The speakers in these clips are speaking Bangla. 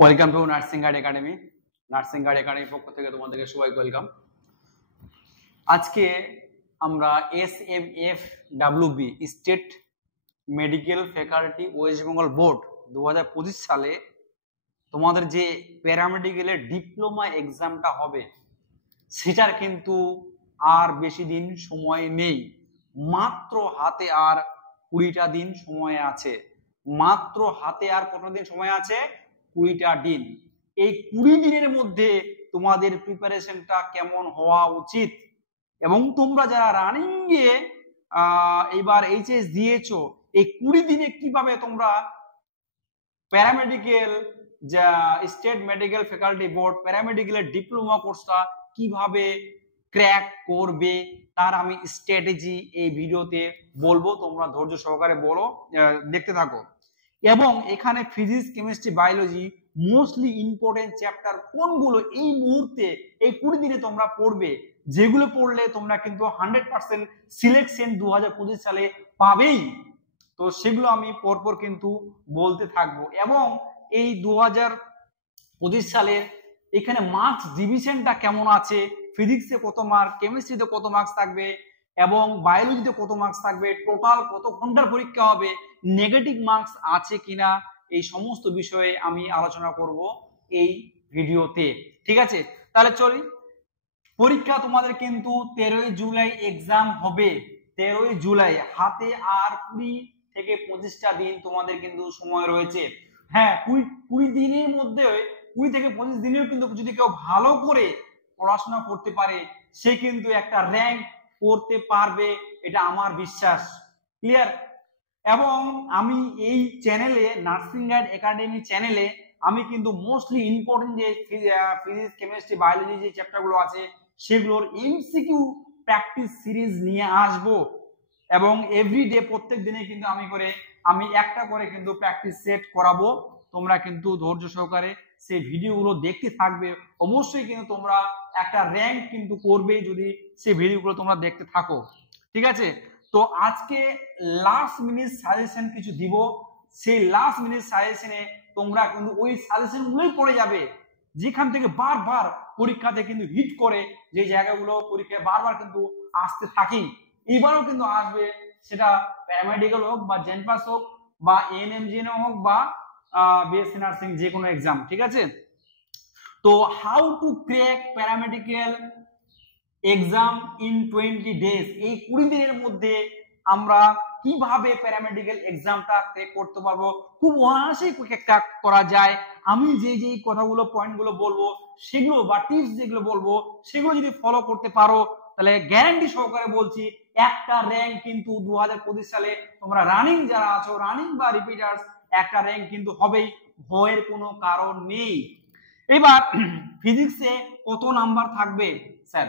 Welcome to nursing guard academy. Nursing guard একাডেমির পক্ষ থেকে তোমাদেরকে সবাইকে ওয়েলকাম। আজকে আমরা SMFWB state medical faculty west Bengal board 2025 সালে তোমাদের যে প্যারামেডিকেলের ডিপ্লোমা এক্সামটা হবে সেটার কিন্তু আর বেশি দিন সময় নেই। মাত্র হাতে আর 20টা দিন সময় আছে। মাত্র হাতে আর কত দিন সময় আছে? 20টা দিন। এই 20 দিনের মধ্যে তোমাদের প্রিপারেশনটা কেমন হওয়া উচিত এবং তোমরা যারা রানিং এ এবার এইচএস দিয়েছো এই 20 দিনে কিভাবে তোমরা প্যারামেডিকেল যা স্টেট মেডিকেল ফ্যাকাল্টি বোর্ড প্যারামেডিকেলের ডিপ্লোমা কোর্সটা কিভাবে ক্র্যাক করবে তার আমি স্ট্র্যাটেজি এই ভিডিওতে বলবো। তোমরা ধৈর্য সহকারে বলো, দেখতে থাকো। এবং এখানে physics, chemistry, biology mostly important chapter কোনগুলো এই মুহূর্তে এই 20 দিনে তোমরা পড়বে, যেগুলো পড়লে তোমরা কিন্তু 100% সিলেকশন 2025 সালে পাবেই। তো সেগুলো আমি পরপর কিন্তু বলতে থাকবো। এবং এই 2025 সালের এখানে মার্কস ডিভিশনটা কেমন আছে, ফিজিক্সে কত মার্ক, কেমিস্ট্রিতে কত মার্কস থাকবে এবং বায়োলজিতে কত মার্কস থাকবে, টোটাল কত ঘন্টার পরীক্ষা হবে, নেগেটিভ মার্কস আছে কিনা, এই সমস্ত বিষয়ে আমি আলোচনা করব এই ভিডিওতে। ঠিক আছে, তাহলে চলি। পরীক্ষা তোমাদের কিন্তু 13ই জুলাই এক্সাম হবে। 13ই জুলাই, হাতে আর 20 থেকে 25টা দিন তোমাদের কিন্তু সময় রয়েছে। হ্যাঁ, 20 দিনের মধ্যে 20 থেকে 25 দিনেও কিন্তু যদি কেউ ভালো করে পড়াশোনা করতে পারে সে কিন্তু একটা র্যাঙ্ক করতে পারবে, এটা আমার বিশ্বাস। ক্লিয়ার? এবং আমি এই চ্যানেলে নার্সিং গাইড একাডেমি চ্যানেলে আমি কিন্তু মোস্টলি ইম্পর্টেন্ট যে ফিজিক্স, কেমিস্ট্রি, বায়োলজি যে চ্যাপ্টারগুলো আছে সেগুলোর এমসিকিউ প্র্যাকটিস সিরিজ নিয়ে আসব। এবং এভরিডে প্রত্যেক দিনে কিন্তু আমি একটা করে কিন্তু প্র্যাকটিস সেট করাবো। তোমরা কিন্তু ধৈর্য সহকারে সেই ভিডিওগুলো দেখতে থাকবে। অবশ্যই কিন্তু তোমরা একটা র্যাঙ্ক কিন্তু করবে যদি সেই ভিডিওগুলো তোমরা দেখতে থাকো। ঠিক আছে, তো আজকে লাস্ট মিনিট সাজেশন কিছু দিব। সেই লাস্ট মিনিট সাজেশনে তোমরা কিন্তু ওই সাজেশনগুলোই পড়ে যাবে যেখান থেকে বারবার পরীক্ষাতে কিন্তু হিট করে, যে জায়গাগুলো পরীক্ষায় বারবার কিন্তু আসতে থাকি, এবারও কিন্তু আসবে। সেটা প্যারামেডিক্যাল হোক বা জেনপাস হোক বা এএনএমজিএন হোক বা বিএসসি নার্সিং, যে কোনো এক্সাম। ঠিক আছে, তো how to crack paramedical exam in 20 days, এই 20 দিনের মধ্যে আমরা কিভাবে প্যারামেডিক্যাল এক্সামটা ক্র্যাক করতে পারবো, খুব অনায়াসেই ক্র্যাক করা যায়। আমি যে কথাগুলো পয়েন্টগুলো বলবো সেগুলো বা টিপস যেগুলো বলবো সেগুলো যদি ফলো করতে পারো তাহলে গ্যারান্টি সহকারে বলছি একটা র্যাঙ্ক কিন্তু 2025 সালে তোমরা রানিং যারা আছো, রানিং বা রিপিটার্স, একটা র্যাঙ্ক কিন্তু হবেই, ভয়ের কোনো কারণ নেই। এবার ফিজিক্সে কত নাম্বার থাকবে স্যার?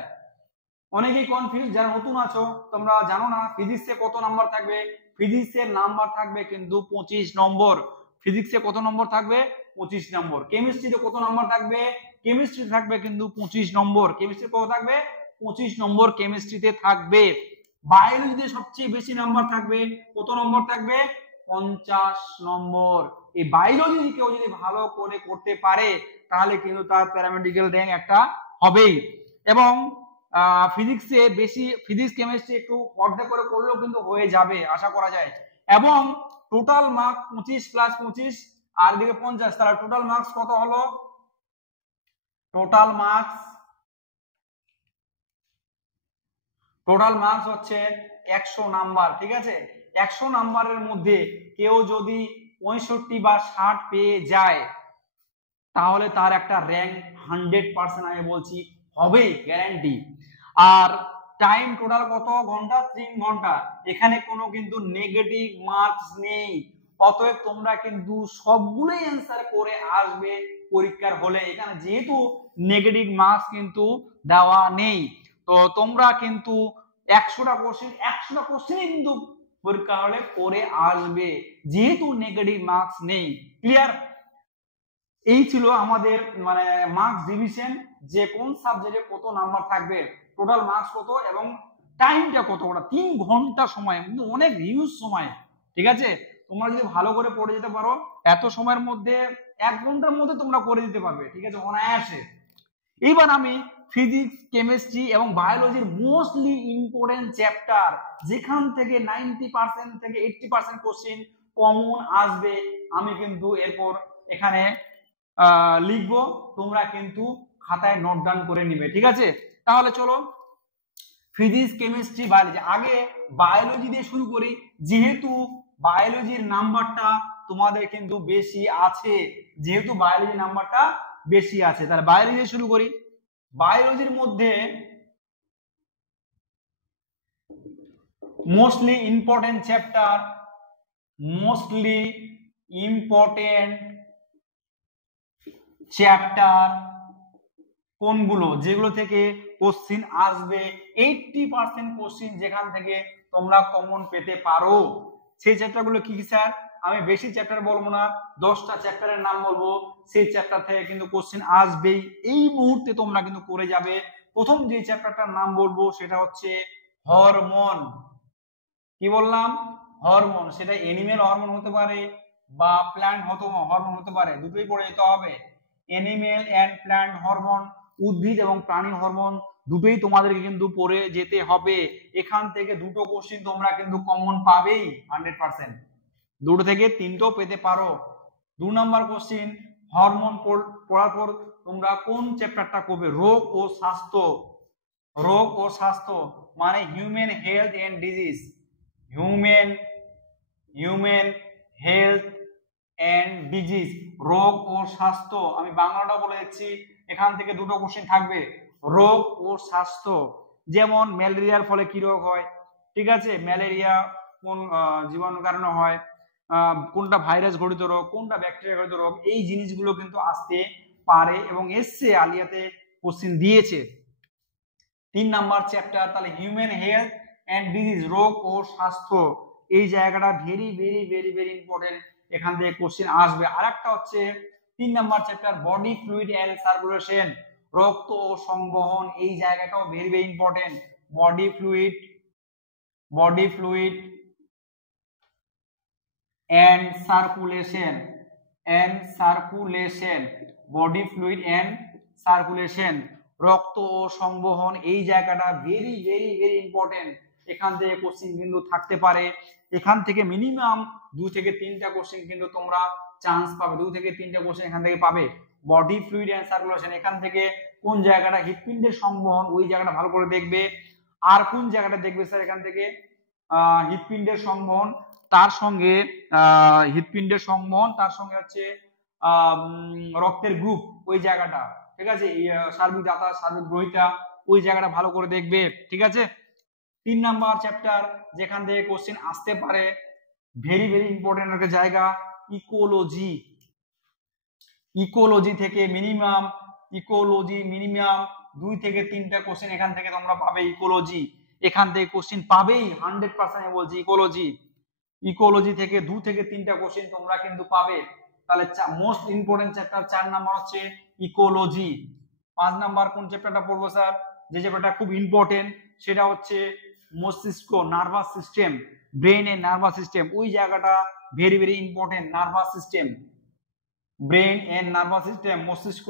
অনেকেই কনফিউজ, যারা নতুন আছো তোমরা জানো না ফিজিক্সে কত নাম্বার থাকবে। ফিজিক্সের নাম্বার থাকবে কিন্তু 25 নম্বর। ফিজিক্সে কত নম্বর থাকবে? 25 নম্বর। কেমিস্ট্রিতে কত নাম্বার থাকবে? কেমিস্ট্রি থাকবে কিন্তু 25 নম্বর। কেমিস্ট্রি কত থাকবে? 25 নম্বর কেমিস্ট্রিতে থাকবে। বায়োলজিতে সবচেয়ে বেশি নাম্বার থাকবে। কত নম্বর থাকবে? 50 নম্বর। এই বায়োলজি কেউ যদি ভালো করে করতে পারে তাহলে কিন্তু তার প্যারামেডিক্যাল র্যাঙ্ক একটা হবেই। এবং ফিজিক্সে বেশি, ফিজিক্স কেমিস্ট্রি একটু অর্ধেক করে করলেও কিন্তু হয়ে যাবে আশা করা যায়। এবং টোটাল মার্ক 25 প্লাস 25 আর দিকে 50, তাহলে টোটাল মার্কস কত হলো? টোটাল মার্কস হচ্ছে 100 নাম্বার। ঠিক আছে, 100 নাম্বারের মধ্যে কেউ যদি 65 বা 60 পেয়ে যায় তাহলে তার একটা র্যাঙ্ক 100% আমি বলছি হবেই, গ্যারান্টি। আর টাইম টোটাল কত ঘন্টা? 3 ঘন্টা। এখানে কোনো কিন্তু নেগেটিভ মার্কস নেই, অতএব তোমরা কিন্তু সবগুলোই অ্যান্সার করে আসবে পরীক্ষার হলে। এখানে যেহেতু নেগেটিভ মার্কস কিন্তু দেওয়া নেই, তো তোমরা কিন্তু 100টা কোশ্চেনই কিন্তু পরীক্ষা হলে করে আসবে যেহেতু নেগেটিভ মার্কস নেই। ক্লিয়ার? এই ছিল আমাদের মানে মার্কস ডিভিশন, যে কোন সাবজেক্টে কত নাম্বার থাকবে, টোটাল মার্কস কত এবং টাইমটা কত। ওটা 3 ঘন্টা সময়, কিন্তু অনেক হিউজ সময়। ঠিক আছে, তোমরা যদি ভালো করে পড়ে যেতে পারো এত সময়ের মধ্যে 1 ঘন্টার মধ্যে তোমরা করে দিতে পারবে, ঠিক আছে, অনায়াসে। এবার আমি ফিজিক্স, কেমিস্ট্রি এবং বায়োলজির মোস্টলি ইম্পর্টেন্ট চ্যাপ্টার, যেখান থেকে 90% থেকে 80% কোশ্চেন কমন আসবে, আমি কিন্তু এরপর এখানে লিখবো, তোমরা কিন্তু খাতায় নোট ডাউন করে নিবে, ঠিক আছে। তাহলে চলো ফিজিক্স, কেমিস্ট্রি, বায়োলজি, আগে বায়োলজি দিয়ে শুরু করি, যেহেতু বায়োলজির নাম্বারটা তোমাদের কিন্তু বেশি আছে, যেহেতু বায়োলজির নাম্বারটা বেশি আছে, তাহলে বায়োলজি দিয়ে শুরু করি। বায়োলজির মধ্যে mostly important chapter, mostly important chapter কোনগুলো, যেগুলো থেকে কোশ্চিন আসবে, 80% কোশ্চিন যেখান থেকে তোমরা কমন পেতে পারো, সেই চ্যাপ্টারগুলো কি কি স্যার? আমি বেশি চ্যাপ্টার বলবো না, 10টা চ্যাপ্টারের নাম বলবো, সেই চ্যাপ্টার থেকে কিন্তু কোশ্চিন আসবেই, এই মুহূর্তে তোমরা কিন্তু করে যাবে। প্রথম যে চ্যাপ্টারটার নাম বলবো সেটা হচ্ছে হরমোন। কি বললাম? হরমোন। সেটা এনিমেল হরমোন হতে পারে বা প্ল্যান্ট হরমোন হতে পারে, দুটোই পড়ে যেতে হবে। এনিমেল এন্ড প্ল্যান্ট হরমোন, উদ্ভিদ এবং প্রাণী হরমোন, দুটোই তোমাদেরকে কিন্তু পড়ে যেতে হবে। এখান থেকে দুটো কোশ্চিন তোমরা কিন্তু কমন পাবেই 100%, দুটো থেকে তিনটেও পেতে পারো। 2 নম্বর কোশ্চিন, হরমোন পড়ার পর তোমরা কোন চ্যাপ্টারটা করবে? রোগ ও স্বাস্থ্য। রোগ ও স্বাস্থ্য মানে human health and disease, human health and disease, রোগ ও স্বাস্থ্য। আমি বাংলাটা বলে দিচ্ছি, এখান থেকে দুটো কোশ্চেন থাকবে, রোগ ও স্বাস্থ্য। যেমন ম্যালেরিয়ার ফলে কি রোগ হয়, ঠিক আছে, ম্যালেরিয়া কোন জীবাণুর কারণে হয়, কোনটা ভাইরাস ঘটিত রোগ, কোনটা ব্যাকটেরিয়া ঘটিত রোগ, এই জিনিসগুলো কিন্তু আসতে পারে এবং এসছে, আলিয়াতে কোশ্চেন দিয়েছে। 3 নাম্বার চ্যাপ্টার, তাহলে হিউম্যান হেলথ এন্ড ডিজিজ, রোগ ও স্বাস্থ্য, এই জায়গাটা very very very very important, এখান থেকে কোশ্চেন আসবে। আরেকটা হচ্ছে 3 number chapter, body fluid and circulation, রক্ত ও সংবহন, এই জায়গাটাও very very important. Body fluid and circulation, body fluid and circulation, রক্ত ও সংবহন, এই জায়গাটা ভেরি ভেরি ভেরি ইম্পর্টেন্ট, এখান থেকে কোশ্চেন কিন্তু থাকতে পারে। এখান থেকে মিনিমাম 2 থেকে 3টা কোশ্চেন কিন্তু তোমরা চান্স পাবে, 2 থেকে 3টা কোশ্চেন এখান থেকে পাবে। বডি ফ্লুইড এন্ড সার্কুলেশন, এখান থেকে কোন জায়গাটা হৃৎপিণ্ডের সংবহন, ওই জায়গাটা ভালো করে দেখবে। আর কোন জায়গাটা দেখবে স্যার? এখান থেকে হৃৎপিণ্ডের সংবহন, তার সঙ্গে হৃৎপিণ্ডের সংবহন, তার সঙ্গে হচ্ছে রক্তের গ্রুপ, ওই জায়গাটা, ঠিক আছে, সার্বিক দাতা, সার্বিক গ্রহিতা, ওই জায়গাটা ভালো করে দেখবে, ঠিক আছে। 3 নাম্বার চ্যাপ্টার, যেখান থেকে কোশ্চেন আসতে পারে, ভেরি ভেরি ইম্পর্টেন্ট একটা জায়গা, ইকোলজি থেকে মিনিমাম 2 থেকে 3টা কোশ্চেন এখান থেকে তোমরা পাবে। ইকোলজি, এখান থেকে কোশ্চেন পাবেই 100%, আমি বলছি। ইকোলজি থেকে 2 থেকে 3টা কোশ্চেন তোমরা কিন্তু পাবে। তাহলে মোস্ট ইম্পর্টেন্ট চ্যাপ্টার 4 নাম্বার হচ্ছে ইকোলজি। 5 নাম্বার কোন চ্যাপ্টারটা পড়বো স্যার? যে চ্যাপ্টারটা খুব ইম্পর্টেন্ট সেটা হচ্ছে মস্তিষ্ক, nervous system, brain and nervous system, ওই জায়গাটা very very important. Nervous system, brain and nervous system, মস্তিষ্ক,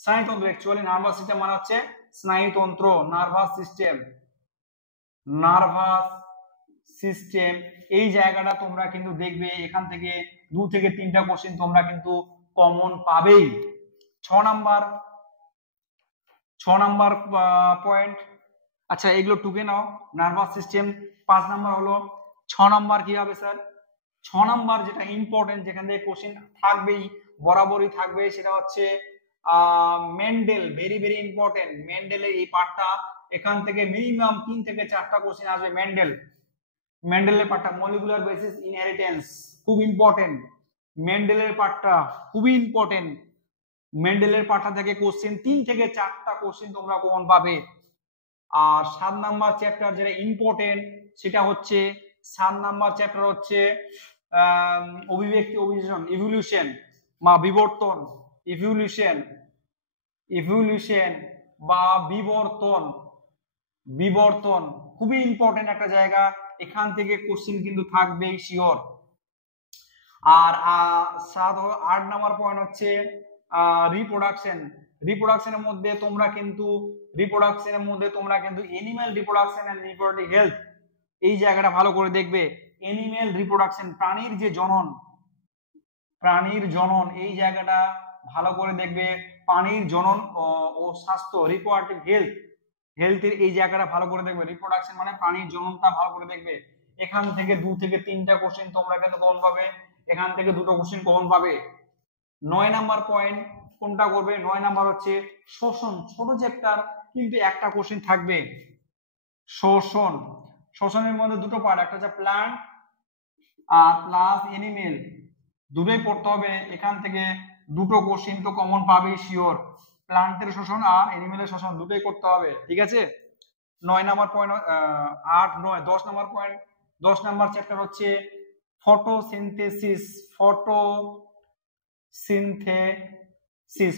স্নায়ুতন্ত্র, অ্যাকচুয়ালি নার্ভাস সিস্টেম মানে হচ্ছে স্নায়ুতন্ত্র, নার্ভাস সিস্টেম, এই জায়গাটা তোমরা কিন্তু দেখবে, এখান থেকে 2 থেকে 3টা কোশ্চেন তোমরা কিন্তু কমন পাবেই। 6 নাম্বার পয়েন্ট, আচ্ছা এগুলো টুকে নাও, নার্ভাস সিস্টেম। 5 নাম্বার হলো। 6 নাম্বার কি হবে স্যার? 6 নাম্বার যেটা ইম্পর্টেন্ট, যেখান থেকে কোশ্চেন থাকবেই, বরাবরই থাকবে, সেটা হচ্ছে মেন্ডেল, ভেরি ভেরি ইম্পর্টেন্ট। মেন্ডেলের এই পার্টটা, এখান থেকে মিনিমাম 3 থেকে 4টা কোশ্চেন আসবে। মেন্ডেলের পার্টটা, মলিকুলার বেসিস ইনহেরিটেন্স, খুব ইম্পর্টেন্ট। মেন্ডেলের পার্টটা খুবই ইম্পর্টেন্ট। মেন্ডেলের পার্টটা থেকে কোশ্চেন 3 থেকে 4টা কোশ্চেন তোমরা কমন পাবে। আর 7 নাম্বার চ্যাপ্টার যেটা ইম্পর্টেন্ট, সেটা হচ্ছে 7 নাম্বার চ্যাপ্টার হচ্ছে অভিব্যক্তি, ইভলিউশন বা বিবর্তন, ইভলিউশন বা বিবর্তন, খুবই ইম্পর্টেন্ট একটা জায়গা, এখান থেকে কোশ্চেন কিন্তু থাকবেই শিওর। আর 8 নাম্বার পয়েন্ট হচ্ছে রিপ্রোডাকশন। রিপ্রোডাকশনের মধ্যে তোমরা কিন্তু animal reproduction and reproductive health এই জায়গাটা ভালো করে দেখবে। এনিম্যাল রিপ্রোডাকশন, প্রাণীর যে জনন, এই জায়গাটা ভালো করে দেখবে। প্রাণীর জনন ও স্বাস্থ্য, রিপ্রোডাক্টিভ হেলথের এই জায়গাটা ভালো করে দেখবে। রিপ্রোডাকশন মানে প্রাণীর জননটা ভালো করে দেখবে। এখান থেকে 2 থেকে 3টা কোশ্চেন তোমরা কিন্তু কমন পাবে, এখান থেকে 2টো কোশ্চেন কমন পাবে। 9 নাম্বার পয়েন্ট কোনটা করবে? 9 নাম্বার হচ্ছে শ্বসন, ছোট চ্যাপ্টার কিন্তু একটা কোশ্চেন থাকবে। শ্বসনের মধ্যে 2টো পার্ট, একটা হচ্ছে প্ল্যান্ট আর প্লাস এনিমেল, দুটোই পড়তে হবে। এখান থেকে 2টো কোশ্চেন তো কমন পাবেই শিওর, প্ল্যান্টের শোষণ আর এনিমেলের শোষণ দুটোই করতে হবে, ঠিক আছে। 9 number point 8 9 10 number point, 10 number chapter হচ্ছে ফটোসিনথেসিস।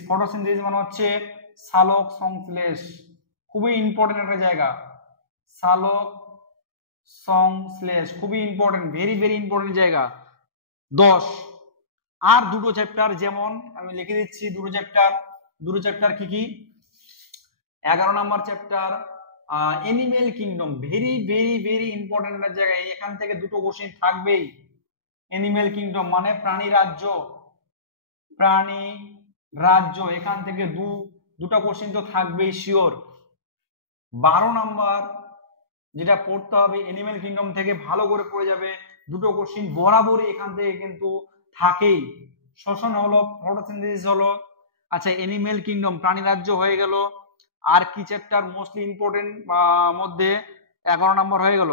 ফটোসিনথেসিস মানে হচ্ছে সালোক সংশ্লেষ, খুবই ইম্পর্টেন্ট একটা জায়গা। সালোক সংশ্লেষ খুবই ইম্পর্টেন্ট, ভেরি ভেরি ইম্পর্টেন্ট জায়গা। 10 আর 2টো চ্যাপ্টার, যেমন আমি লিখে দিচ্ছি 2টো চ্যাপ্টার কি কি। 11 number chapter animal kingdom, very very very important একটা জায়গা, এখান থেকে 2টো কোশ্চেন থাকবেই। এনিম্যাল কিংডম মানে প্রাণী রাজ্য, এখান থেকে 2টা কোশ্চেন তো থাকবেই শিওর। 12 নাম্বার যেটা পড়তে হবে এনিম্যাল কিংডম থেকে, ভালো করে পড়ে যাবে, 2টো কোশ্চেন বরাবরই এখান থেকে কিন্তু থাকেই। শ্বসন হলো, ফটোসিনথেসিস হলো, আচ্ছা এনিম্যাল কিংডম প্রাণী রাজ্য হয়ে গেল। আর কি চ্যাপ্টার মোস্টলি ইম্পর্টেন্ট মধ্যে 11 নাম্বার হয়ে গেল।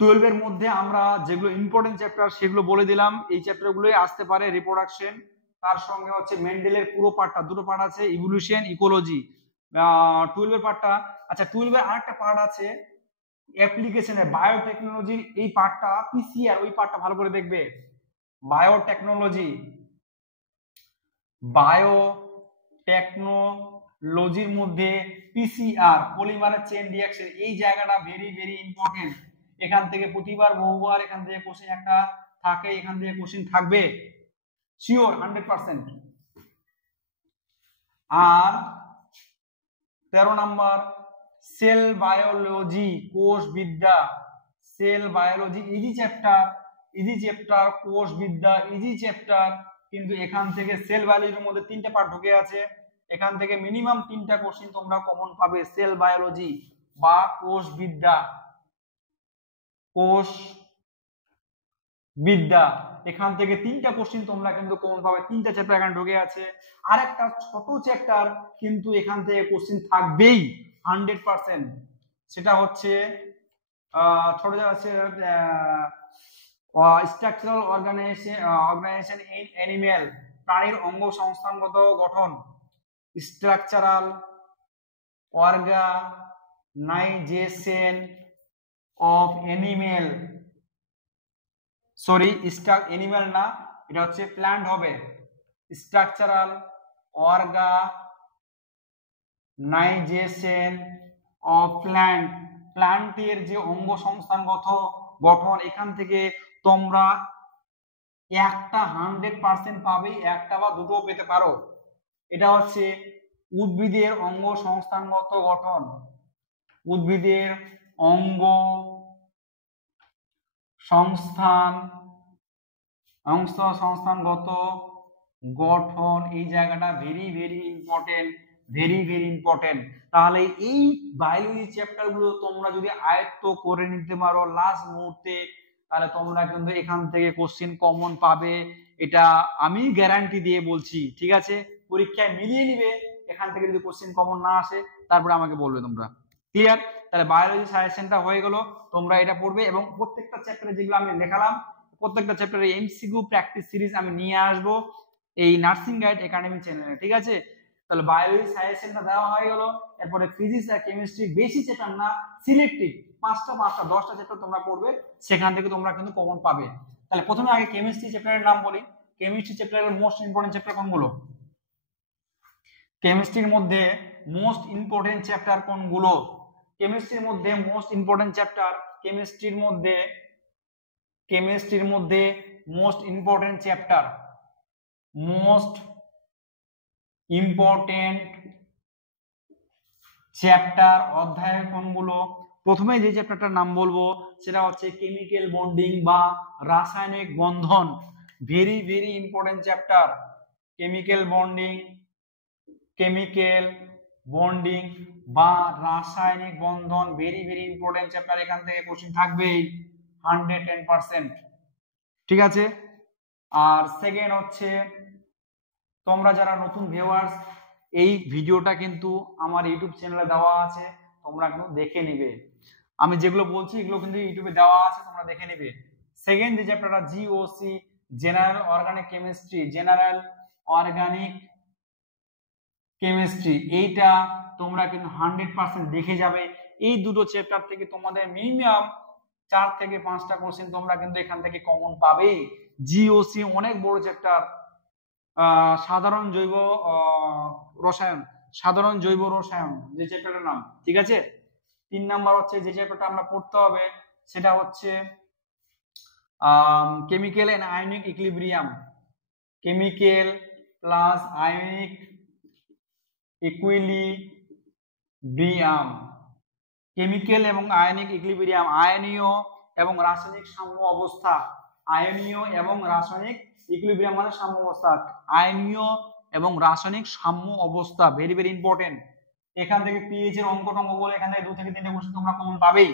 12 এর মধ্যে আমরা যেগুলো ইম্পর্টেন্ট চ্যাপ্টার সেগুলো বলে দিলাম, এই চ্যাপ্টারগুলোই আসতে পারে। রিপ্রোডাকশন, তার সঙ্গে হচ্ছে মেন্ডেলের পুরো পার্টটা, 2টো পার্ট আছে, ইভলিউশন, ইকোলজি, 12 এর পার্টটা। আচ্ছা 12 এর আরেকটা পার্ট আছে অ্যাপ্লিকেশনের, বায়োটেকনোলজির এই পার্টটা, পিসিআর ওই পার্টটা ভালো করে দেখবে। বায়োটেকনোলজির মধ্যে পিসিআর, পলিমারের চেইন রিঅ্যাকশন, এই জায়গাটা ভেরি ভেরি ইম্পর্টেন্ট। এখান থেকে প্রতিবার বহুবার এখান থেকে কোশ্চেন একটা থাকে, এখান থেকে কোশ্চেন থাকবে শিওর 100%। আর 13 নাম্বার সেল বায়োলজি, কোষবিদ্যা, ইজি চ্যাপ্টার, কোষবিদ্যা ইজি চ্যাপ্টার, কিন্তু এখান থেকে সেল বায়োলজির মধ্যে 3টে পার্ট ঢুকে আছে, এখান থেকে মিনিমাম 3টা কোশ্চেন তোমরা কমন পাবে। সেল বায়োলজি বা কোষবিদ্যা, এখান থেকে 3টা কোশ্চেন তোমরা কিন্তু কমন পাবে, 3টা চ্যাপ্টার এখানে ঢুকে আছে। আর একটা ছোট চ্যাপ্টার কিন্তু এখান থেকে কোশ্চেন থাকবেই 100%, সেটা হচ্ছে ছোট আছে স্ট্রাকচারাল অর্গানাইজেশন ইন অ্যানিমেল, প্রাণীর অঙ্গ সংস্থানগত গঠন। Structural organisation of animal, sorry animal না, এটা হচ্ছে প্ল্যান্ট হবে। স্ট্রাকচারাল অর্গানাইজেশন অফ প্ল্যান্টের যে অঙ্গ সংস্থানগত গঠন, এখান থেকে তোমরা একটা 100% পাবেই, একটা বা 2টো পেতে পারো। এটা হচ্ছে উদ্ভিদের অঙ্গ সংস্থানগত গঠন, উদ্ভিদের অঙ্গ সংস্থানগত গঠন, এই জায়গাটা ভেরি ভেরি ইম্পর্টেন্ট। তাহলে এই বায়োলজি চ্যাপ্টার গুলো তোমরা যদি আয়ত্ত করে নিতে পারো লাস্ট মুহূর্তে, তাহলে তোমরা কিন্তু এখান থেকে কোশ্চেন কমন পাবে, এটা আমি গ্যারান্টি দিয়ে বলছি, ঠিক আছে। পরীক্ষায় মিলিয়ে নিবে, এখান থেকে যদি কোশ্চেন কমন না আসে তারপরে আমাকে বলবে তোমরা, ক্লিয়ার। তাহলে বায়োলজি সাজেশনটা হয়ে গেল, তোমরা এটা পড়বে এবং প্রত্যেকটা চ্যাপ্টারে যেগুলো আমি দেখালাম, প্রত্যেকটা চ্যাপ্টারে এমসিকিউ প্র্যাকটিস সিরিজ আমি নিয়ে আসবো এই নার্সিং গাইড একাডেমি চ্যানেলে, ঠিক আছে। তাহলে বায়োলজি সাজেশনটা দেওয়া হয়ে গেল। এরপরে ফিজিক্স আর কেমিস্ট্রি বেশি চ্যাপ্টার না, সিলেক্টিভ 5টা 10টা চ্যাপ্টার তোমরা পড়বে, সেখান থেকে তোমরা কিন্তু কমন পাবে। তাহলে প্রথমে আগে কেমিস্ট্রি চ্যাপ্টারের নাম বলি। কেমিস্ট্রি চ্যাপ্টারের মোস্ট ইম্পর্টেন্ট চ্যাপ্টার কোনগুলো? কেমিস্ট্রির মধ্যে মোস্ট ইম্পর্টেন্ট চ্যাপ্টার কোনগুলো? কেমিস্ট্রির মধ্যে মোস্ট ইম্পর্টেন্ট চ্যাপ্টার, কেমিস্ট্রির মধ্যে most important chapter, most important chapter অধ্যায় কোনগুলো? প্রথমে যে চ্যাপ্টারটার নাম বলবো সেটা হচ্ছে কেমিক্যাল বন্ডিং বা রাসায়নিক বন্ধন। Very very important chapter. Chemical bonding, chemical bonding বা রাসায়নিক বন্ধন, ভেরি ভেরি ইম্পর্টেন্ট চ্যাপ্টার। এখান থেকে কোশ্চেন থাকবেই 110%। ঠিক আছে। আর সেকেন্ড হচ্ছে, তোমরা যারা নতুন ভিউয়ার্স, এই ভিডিওটা কিন্তু আমার ইউটিউব চ্যানেলে দেওয়া আছে, তোমরা কিন্তু দেখে নিবে। আমি যেগুলো বলছি এগুলো কিন্তু ইউটিউবে দেওয়া আছে, তোমরা দেখে নিবে। সেকেন্ড যে চ্যাপ্টারটা GOC, general organic chemistry, general organic chemistry, এইটা তোমরা কিন্তু 100% দেখে যাবে। এই দুটো চ্যাপ্টার থেকে তোমাদের মিনিমাম 4 থেকে 5টা কোশ্চেন তোমরা কিন্তু এখান থেকে কমন পাবেই। জিওসি অনেক বড় চ্যাপ্টার। সাধারণ জৈব রসায়ন, সাধারণ জৈব রসায়ন যে চ্যাপ্টারটার নাম। ঠিক আছে। 3 নাম্বার হচ্ছে যে চ্যাপ্টারটা আমরা পড়তে হবে সেটা হচ্ছে chemical and ionic equilibrium, chemical plus ionic equilibrium, chemical এবং আয়নিক ইকুইলিব্রিয়াম, আয়নীয় এবং রাসায়নিক সাম্য অবস্থা, আয়নীয় এবং রাসায়নিক ইকুইলিব্রিয়াম মানে সাম্য অবস্থা, আয়নীয় এবং রাসায়নিক সাম্য অবস্থা, ভেরি ভেরি ইম্পর্টেন্ট। এখান থেকে পিএইচ এর অঙ্ক টঙ্ক বলে এখান থেকে 2 থেকে 3টে কোশ্চেন তোমরা কমন পাবেই।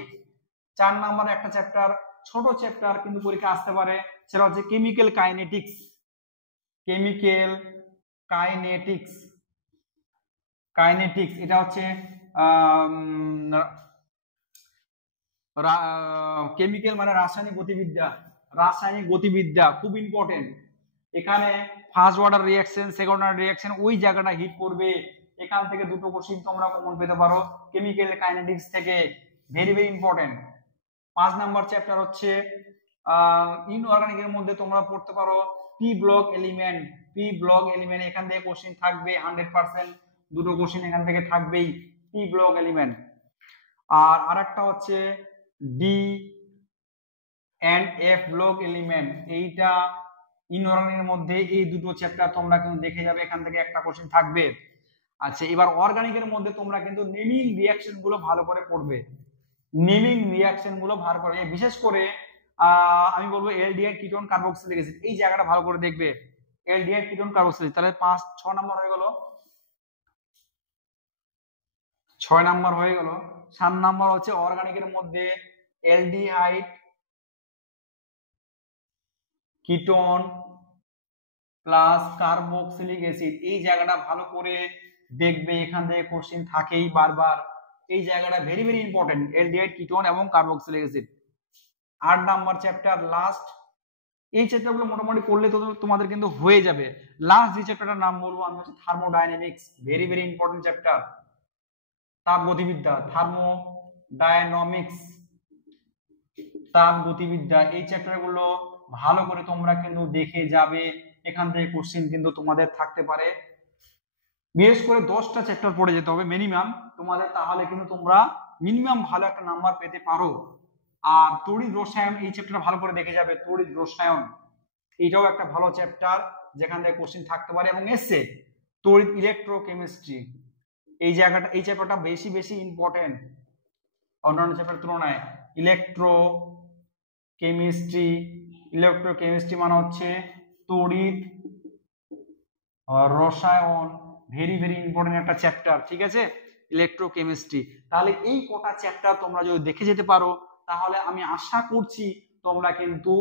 4 নম্বরে একটা চ্যাপ্টার, ছোট চ্যাপ্টার কিন্তু পরীক্ষা আসতে পারে, সেটা হচ্ছে chemical kinetics, chemical kinetics, kinetics এটা হচ্ছে কেমিক্যাল মানে রাসায়নিক গতিবিদ্যা, রাসায়নিক গতিবিদ্যা খুব ইম্পর্টেন্ট। এখানে first order reaction, second order reaction ওই জায়গাটা হিট করবে। এখান থেকে 2টো কোশ্চেন তোমরা কমন পেতে পারো কেমিক্যাল কাইনেটিক্স থেকে, very very important. 5 number chapter হচ্ছে ইনঅর্গানিক এর মধ্যে তোমরা পড়তে পারো P block element, P block element এখান থেকে কোশ্চেন থাকবে 100%, 2টো কোশ্চেন এখান থেকে থাকবেই পি ব্লক এলিমেন্ট। আর আরেকটা হচ্ছে D and F block element, এইটা ইনঅর্গানিক এর মধ্যে এই 2টো চ্যাপ্টার তোমরা কিন্তু দেখে যাবে, এখান থেকে একটা কোশ্চেন থাকবে। আচ্ছা, এবার অর্গানিকের মধ্যে তোমরা কিন্তু নেমিং রিঅ্যাকশন গুলো ভালো করে পড়বে, নেমিং রিঅ্যাকশন গুলো ভালো করে, বিশেষ করে আমি বলবো এলডিহাইড কিটোন কার্বক্সিলিক অ্যাসিড, এই জায়গাটা ভালো করে দেখবে। এলডিহাইড কিটোন কার্বক্সিলিক, তাহলে 6 নাম্বার হয়ে গেল, 6 নাম্বার হয়ে গেল। 7 নাম্বার হচ্ছে অর্গানিকের মধ্যে aldehyde ketone plus carboxylic acid, এই জায়গাটা ভালো করে দেখবে, এখান থেকে কোশ্চেন থাকেই বারবার, এই জায়গাটা very very important, aldehyde ketone এবং carboxylic acid. 8 number chapter last, এই চ্যাপ্টারগুলো মোটামুটি করলে তো তোমাদের কিন্তু হয়ে যাবে। লাস্ট যে চ্যাপ্টারটার নাম বলবো আমি হচ্ছে thermodynamics, very very important chapter, তাপ গতিবিদ্যা, থার্মোডাইনামিক্স, তাপ গতিবিদ্যা, এই চ্যাপ্টারগুলো ভালো করে তোমরা কিন্তু দেখে যাবে, এখান থেকে কোশ্চেন কিন্তু তোমাদের থাকতে পারে। বিশেষ করে 10টা চ্যাপ্টার পড়ে যেতে হবে মিনিমাম তোমাদের, তাহলে কিন্তু তোমরা মিনিমাম ভালো একটা নাম্বার পেতে পারো। আর তড়িৎ রসায়ন, এই চ্যাপ্টারটা ভালো করে দেখে যাবে, তড়িৎ রসায়ন এটাও একটা ভালো চ্যাপ্টার যেখান থেকে কোশ্চেন থাকতে পারে। এবং এসে তড়িৎ ইলেকট্রোকেমিস্ট্রি, এই জায়গাটা, এই চ্যাপ্টারটা বেশি বেশি ইম্পর্টেন্ট অন্যান্য চ্যাপ্টারের তুলনায়। ইলেকট্রোকেমিস্ট্রি, ইলেকট্রোকেমিস্ট্রি মানে হচ্ছে তড়িৎ রসায়ন, ভেরি ভেরি ইম্পর্টেন্ট একটা চ্যাপ্টার। ঠিক আছে, ইলেকট্রোকেমিস্ট্রি। তাহলে এই কটা চ্যাপ্টার তোমরা যদি দেখে যেতে পারো তাহলে আমি আশা করছি তোমরা কিন্তু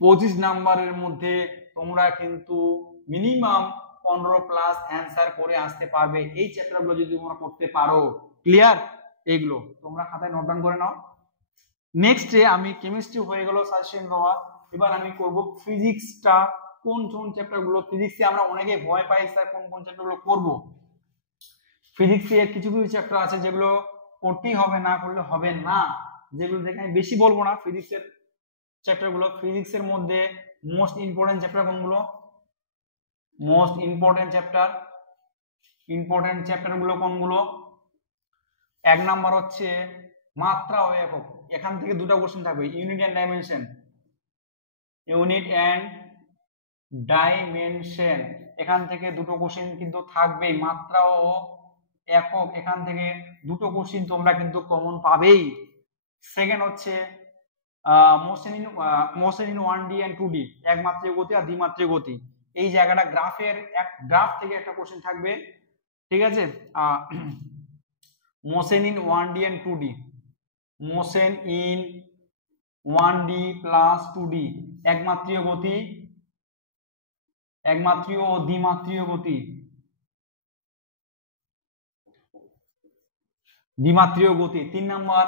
25 নাম্বারের মধ্যে তোমরা কিন্তু মিনিমাম 15+ অ্যান্সার করে আসতে পারবে, এই চ্যাপ্টারগুলো যদি তোমরা করতে পারো। ক্লিয়ার? এইগুলো তোমরা খাতায় নোট ডাউন করে নাও। নেক্সটে আমি কেমিস্ট্রি হয়ে গেল সাজেশন দেওয়া, এবার আমি করব ফিজিক্সটা, কোন কোন চ্যাপ্টারগুলো ফিজিক্সে আমরা অনেকে ভয় পাই স্যার কোন কোন চ্যাপ্টারগুলো করব। ফিজিক্সে কিছু কিছু চ্যাপ্টার আছে যেগুলো করতেই হবে, না করলে হবে না, যেগুলো দেখে আমি বেশি বলবো না। ফিজিক্সের চ্যাপ্টারগুলো, ফিজিক্সের মধ্যে মোস্ট ইম্পর্টেন্ট চ্যাপ্টার কোনগুলো, মোস্ট ইম্পর্টেন্ট চ্যাপ্টারগুলো কোনগুলো? 1 নাম্বার হচ্ছে মাত্রা ও একক, এখান থেকে 2টা কোশ্চেন থাকবে, unit and dimension, unit and dimension, এখান থেকে দুটো কোশ্চেন কিন্তু থাকবেই, মাত্রা ও একক, এখান থেকে দুটো কোশ্চেন তোমরা কিন্তু কমন পাবেই। সেকেন্ড হচ্ছে motion in 1D and 2D, একমাত্রিক গতি আর দ্বিমাত্রিক গতি, এই জায়গাটা গ্রাফ থেকে একটা কোশ্চেন থাকবে, ঠিক আছে। Motion in 1D and 2D, motion in 1D plus 2D, একমাত্রিক গতি, একমাত্রিক ও দ্বিমাত্রিক গতি, দ্বিমাত্রিক গতি। 3 নাম্বার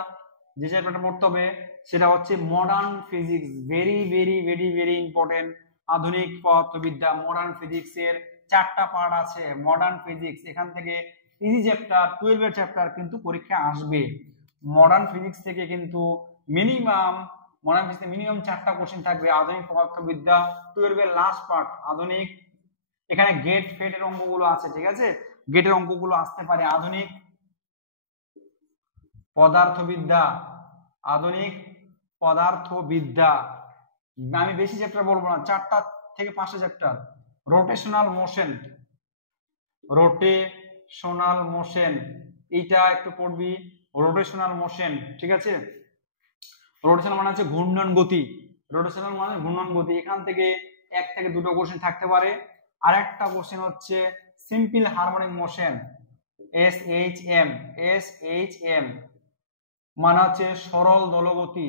যে চ্যাপ্টারটা পড়তে হবে সেটা হচ্ছে modern physics, very very very very important, আধুনিক পদার্থবিদ্যা। মডার্ন ফিজিক্স এর 4টা পার্ট আছে। মডার্ন ফিজিক্স, এখান থেকে ইজি চ্যাপ্টার 12 এর চ্যাপ্টার কিন্তু পরীক্ষা আসবে। মডার্ন ফিজিক্স থেকে কিন্তু মিনিমাম 4টা কোশ্চেন থাকবে। আধুনিক পদার্থবিদ্যা 12 এর লাস্ট পার্ট, আধুনিক, এখানে গেট ফেটের অঙ্কগুলো আছে, ঠিক আছে, গেটের অঙ্কগুলো আসতে পারে। আধুনিক পদার্থবিদ্যা, আধুনিক পদার্থবিদ্যা, আমি বেশি চ্যাপ্টার বলবো না, 4টা থেকে 5টা chapter. Rotational motion, rotational motion, এইটা একটু পড়বি, রোটেশনাল মোশন, ঠিক আছে। রোটেশনাল মানে হচ্ছে ঘূর্ণন গতি, রোটেশনাল মানে ঘূর্ণন গতি, এখান থেকে 1 থেকে 2টো কোশ্চেন থাকতে পারে। আর একটা কোশ্চেন হচ্ছে সিম্পল হারমোনিক মোশন, SHM মানে হচ্ছে সরল দোলগতি,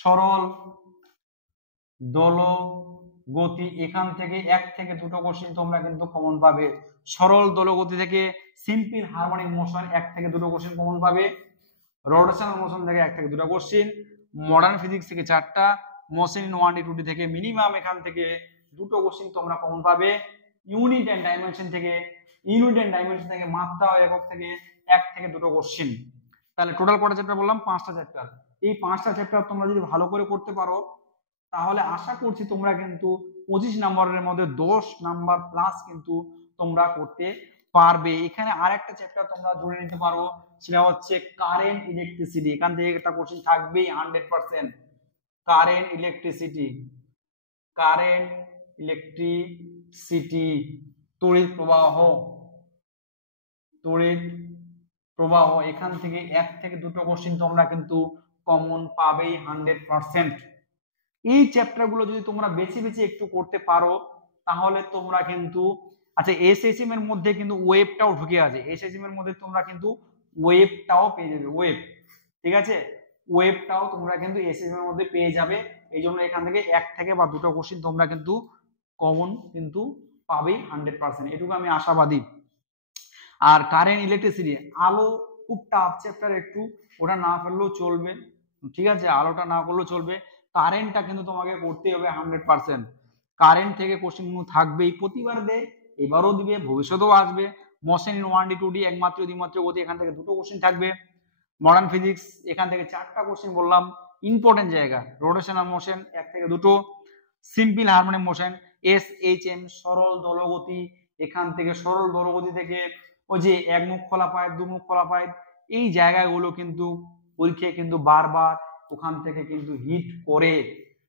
সরল দোলগতি, এখান থেকে 1 থেকে 2টো কোশ্চেন তোমরা কিন্তু কমন পাবে। সরল দোলগতি থেকে সিম্পল হারমোনিক মোশন 1 থেকে 2টো কোশ্চেন কমন পাবে। রোটেশনাল মোশন থেকে 1 থেকে 2টা কোশ্চেন। মডার্ন ফিজিক্স থেকে 4টা। মোশন ইন 1D 2D থেকে মিনিমাম এখান থেকে 2টো কোশ্চেন তোমরা কমন পাবে। ইউনিট এন্ড ডাইমেনশন থেকে মাত্রা ও একক থেকে 1 থেকে 2টো কোশ্চেন। তাহলে টোটাল কটা চ্যাপ্টার বললাম? 5টা চ্যাপ্টার। এই 5টা চ্যাপ্টার তোমরা যদি ভালো করে করতে পারো তাহলে আশা করছি তোমরা কিন্তু 25 নম্বরের মধ্যে 10 নাম্বার প্লাস কিন্তু তোমরা করতে পারবে। এখানে আরেকটা চ্যাপ্টার তোমরা জুড়ে নিতে পারো, সেটা হচ্ছে কারেন্ট ইলেকট্রিসিটি। এখান থেকে একটা কোশ্চেন থাকবেই 100%। কারেন্ট ইলেকট্রিসিটি, তড়িৎ প্রবাহ, এখান থেকে 1 থেকে 2টো কোশ্চেন তোমরা কিন্তু কমন পাবেই 100%। এই চ্যাপ্টারগুলো যদি তোমরা বেছে বেছে একটু করতে পারো তাহলে তোমরা কিন্তু, আচ্ছা এসএসএম এর মধ্যে কিন্তু ওয়েভটাও ঢুকে আছে, এসএসএম এর মধ্যে তোমরা কিন্তু ওয়েভটাও পেয়ে যাবে, ওয়েভ, ঠিক আছে, ওয়েভটাও তোমরা কিন্তু এসএসএম এর মধ্যে পেয়ে যাবে। এই জন্য এখান থেকে 1 থেকে বা 2টো কোশ্চেন তোমরা কিন্তু কমন কিন্তু পাবেই 100%, এটুকু আমি আশাবাদী। আর কারেন্ট ইলেকট্রিসিটি, আলো খুব টাফ চ্যাপ্টার একটু, ওটা না ফেললেও চলবে, ঠিক আছে, আলোটা না করলেও চলবে। কারেন্টটা কিন্তু তোমাকে করতেই হবে 100%। কারেন্ট থেকে কোশ্চেনগুলো থাকবেই, প্রতিবার দেয়, এবারও দিবে, ভবিষ্যতেও আসবে। মোশন ইন 1D 2D, একমাত্রিক দ্বিমাত্রিক গতি, এখান থেকে 2টো কোশ্চেন থাকবে। মডার্ন ফিজিক্স, এখান থেকে 4টা কোশ্চেন বললাম, ইম্পর্টেন্ট জায়গা। রোটেশনাল মোশন 1 থেকে 2টো। সিম্পল হারমোনিক মোশন, SHM সরল দোলগতি, এখান থেকে সরল দোলগতি থেকে ওই যে একমুখ খোলা পাইপ, দুমুখ খোলা পাইপ, এই জায়গাগুলো কিন্তু পরীক্ষায় কিন্তু বারবার ওখান থেকে কিন্তু হিট করে।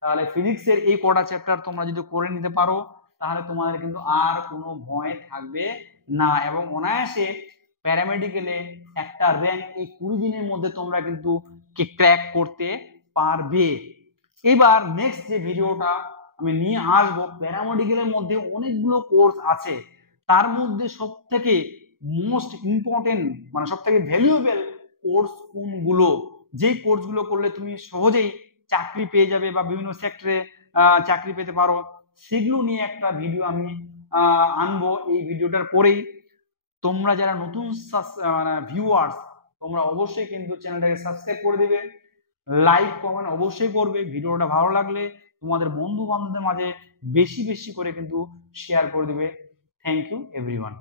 তাহলে ফিজিক্সের এই কটা চ্যাপ্টার তোমরা যদি করে নিতে পারো তাহলে তোমাদের কিন্তু আর কোনো ভয় থাকবে না, এবং অনায়াসে প্যারামেডিকেলে একটা র্যাঙ্ক এই 20 দিনের মধ্যে তোমরা কিন্তু ক্র্যাক করতে পারবে। এবার নেক্সট যে ভিডিওটা আমি নিয়ে আসবো, প্যারামেডিকেলের মধ্যে অনেকগুলো কোর্স আছে, তার মধ্যে সবথেকে মোস্ট ইম্পর্টেন্ট মানে সবথেকে ভ্যালুয়েবল কোর্স কোনগুলো, যেই কোর্সগুলো করলে তুমি সহজেই চাকরি পেয়ে যাবে বা বিভিন্ন সেক্টরে চাকরি পেতে পারো, সেগুলো নিয়ে একটা ভিডিও আমি আনবো। এই ভিডিওটার পরেই তোমরা যারা নতুন ভিউয়ার্স তোমরা অবশ্যই কিন্তু চ্যানেলটাকে সাবস্ক্রাইব করে দেবে, লাইক কমেন্ট অবশ্যই করবে, ভিডিওটা ভালো লাগলে তোমাদের বন্ধু বান্ধবদের মাঝে বেশি বেশি করে কিন্তু শেয়ার করে দেবে। Thank you everyone.